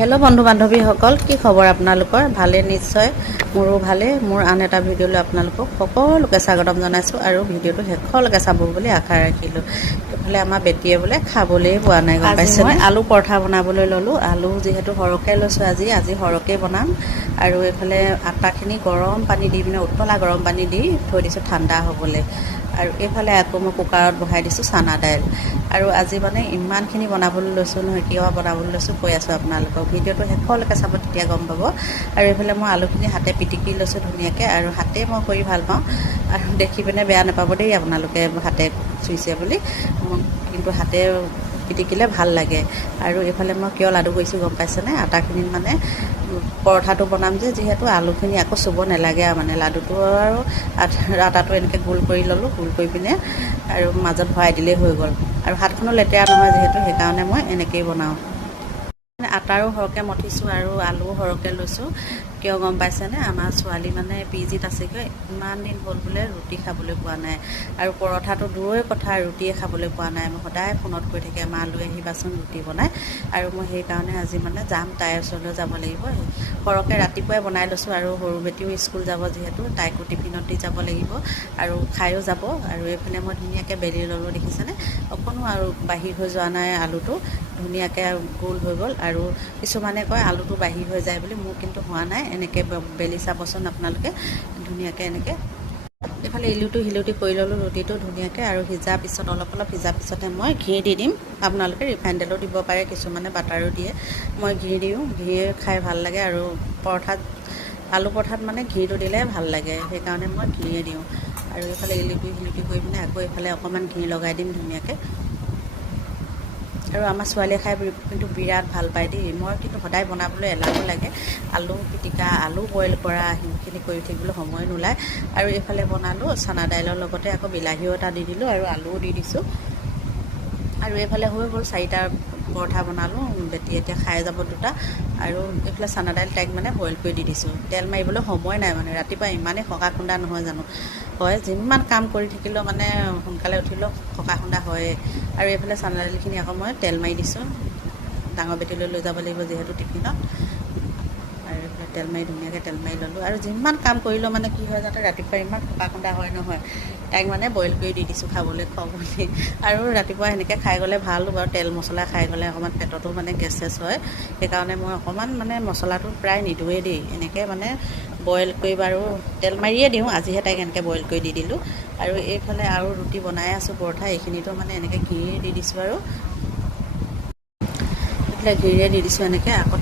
Hello' বন্ধু বান্ধৱীসকল, কি খবৰ আপোনালোকৰ? ভালে নিশ্চয়, মোৰো ভালে। মোৰ আন এটা ভিডিঅ'লৈ আপোনালোকক সকলোকে স্বাগতম জনাইছোঁ আৰু ভিডিঅ'টো শেষলৈকে চাব বুলি আশা ৰাখিলোঁ। এইফালে আমাৰ বেটীয়ে বোলে খাবলৈই পোৱা নাই, গম পাইছে? মই আলু পৰঠা বনাবলৈ ল'লোঁ। আলু যিহেতু সৰহকৈ লৈছোঁ, আজি সৰহকৈ বনাম। আৰু এইফালে আটাখিনি গৰম পানী দি পিনে উতলা গৰম পানী দি থৈ দিছোঁ ঠাণ্ডা হ'বলৈ। আৰু এইফালে আকৌ মই কুকাৰত বহাই দিছোঁ চানা দাইল। আৰু আজি মানে ইমানখিনি বনাবলৈ লৈছোঁ নহয়, কিয় বনাবলৈ লৈছোঁ কৈ আছোঁ আপোনালোকক। ভিডিঅ'টো শেষলৈকে চাব, তেতিয়া গম পাব। আৰু এইফালে মই আলুখিনি হাতে পিটিকি লৈছোঁ ধুনীয়াকৈ, আৰু হাতে মই কৰি ভাল পাওঁ। আৰু দেখি পিনে বেয়া নাপাব দেই আপোনালোকে হাতে চুইছে বুলি, কিন্তু হাতে পিটিকিলে ভাল লাগে। আৰু এইফালে মই কিয় লাডু কৰিছোঁ গম পাইছেনে? আটাখিনিত মানে পৰঠাটো বনাম যে, যিহেতু আলুখিনি আকৌ চুব নালাগে আৰু মানে লাডুটো আৰু আটাটো এনেকৈ গোল কৰি ল'লোঁ। গোল কৰি পিনে আৰু মাজত ভৰাই দিলেই হৈ গ'ল। আৰু হাতখনো লেতেৰা নহয় যিহেতু, সেইকাৰণে মই এনেকৈয়ে বনাওঁ। আটাৰো সৰহকৈ মঠিছোঁ আৰু আলুও সৰহকৈ লৈছোঁ। কিয় গম পাইছেনে? আমাৰ ছোৱালী মানে পিজিত আছেগৈ, ইমান দিন হ'ল বোলে ৰুটি খাবলৈ পোৱা নাই। আৰু পৰঠাটো দূৰৰে কথা, ৰুটিয়ে খাবলৈ পোৱা নাই। মই সদায় ফোনত কৈ থাকে, মা লৈ আহিবাচোন ৰুটি বনাই। আৰু মই সেইকাৰণে আজি মানে যাম, তাইৰ ওচৰলৈ যাব লাগিব। সৰহকৈ ৰাতিপুৱাই বনাই লৈছোঁ, আৰু সৰু বেটীও স্কুল যাব যিহেতু, তাইকো টিফিনত দি যাব লাগিব আৰু খায়ো যাব। আৰু এইফালে মই ধুনীয়াকৈ বেলি ল'লোঁ, দেখিছেনে? অকণো আৰু বাহিৰ হৈ যোৱা নাই আলুটো, ধুনীয়াকৈ গোল হৈ গ'ল। আৰু কিছুমানে কয় আলুটো বাহিৰ হৈ যায় বুলি, মোৰ কিন্তু হোৱা নাই। এনেকৈ বেলি চাবচোন আপোনালোকে, ধুনীয়াকৈ এনেকৈ। এইফালে ইলুটি শিলুটি কৰি ল'লোঁ ৰুটিটো ধুনীয়াকৈ, আৰু সিজাৰ পিছত অলপ সিজাৰ পিছতে মই ঘি দি দিম। আপোনালোকে ৰিফাইন তেলো দিব পাৰে, কিছুমানে বাটাৰো দিয়ে। মই ঘি দিওঁ, ঘি খাই ভাল লাগে। আৰু আলু পৰঠাত মানে ঘিটো দিলে ভাল লাগে, সেইকাৰণে মই ঘিয়ে দিওঁ। আৰু এইফালে ইলুটি শিলুটি কৰি পিনে আকৌ এইফালে অকণমান ঘি লগাই দিম ধুনীয়াকৈ। আৰু আমাৰ ছোৱালীয়ে খাই কিন্তু বিৰাট ভাল পায় দেই। মই কিন্তু সদায় বনাবলৈ এলাহো লাগে, আলু পিটিকা, আলু বইল কৰা, সেইখিনি কৰি থাকিবলৈ সময় নোলায়। আৰু এইফালে বনালোঁ চানা দাইলৰ লগতে আকৌ বিলাহীও এটা দি দিলোঁ, আৰু আলুও দি দিছোঁ। আৰু এইফালে হৈ গ'ল 4টা পৰঠা বনালোঁ। বেটি এতিয়া খাই যাব 2টা। আৰু এইফালে চানা দাইল তাইক মানে বইল কৰি দি দিছোঁ। তেল মাৰিবলৈ সময় নাই মানে, ৰাতিপুৱা ইমানেই সকা খুন্দা নহয় জানো হয়, যিমান কাম কৰি থাকিলেও মানে সোনকালে উঠিলেও সকা খুন্দা হয়েই। আৰু এইফালে চানা দাইলখিনি আকৌ মই তেল মাৰি দিছোঁ, ডাঙৰ বেটীলৈ লৈ যাব লাগিব যিহেতু টিফিনত। আৰু এইফালে তেল মাৰি ধুনীয়াকৈ তেল মাৰি ল'লোঁ। আৰু যিমান কাম কৰিলেও মানে কি হয় যাতে ৰাতিপুৱা ইমান সকা খুন্দা হয় নহয়, তাইক মানে বইল কৰি দি দিছোঁ খাবলৈ খাওঁ বুলি। আৰু ৰাতিপুৱা সেনেকৈ খাই গ'লে ভাল বাৰু, তেল মছলা খাই গ'লে অকণমান পেটতো মানে গেছ চেছ হয়। সেইকাৰণে মই অকণমান মানে মছলাটো প্ৰায় নিদোঁৱেই দেই, এনেকৈ মানে বইল কৰি বাৰু তেল মাৰিয়ে দিওঁ। আজিহে তাইক এনেকৈ বইল কৰি দি দিলোঁ। আৰু এইফালে আৰু ৰুটি বনাই আছোঁ পৰঠা, এইখিনিতো মানে এনেকৈ ঘিয়ে দি দিছোঁ। আৰু এইফালে ঘিৰে দি দিছোঁ এনেকৈ, আকৌ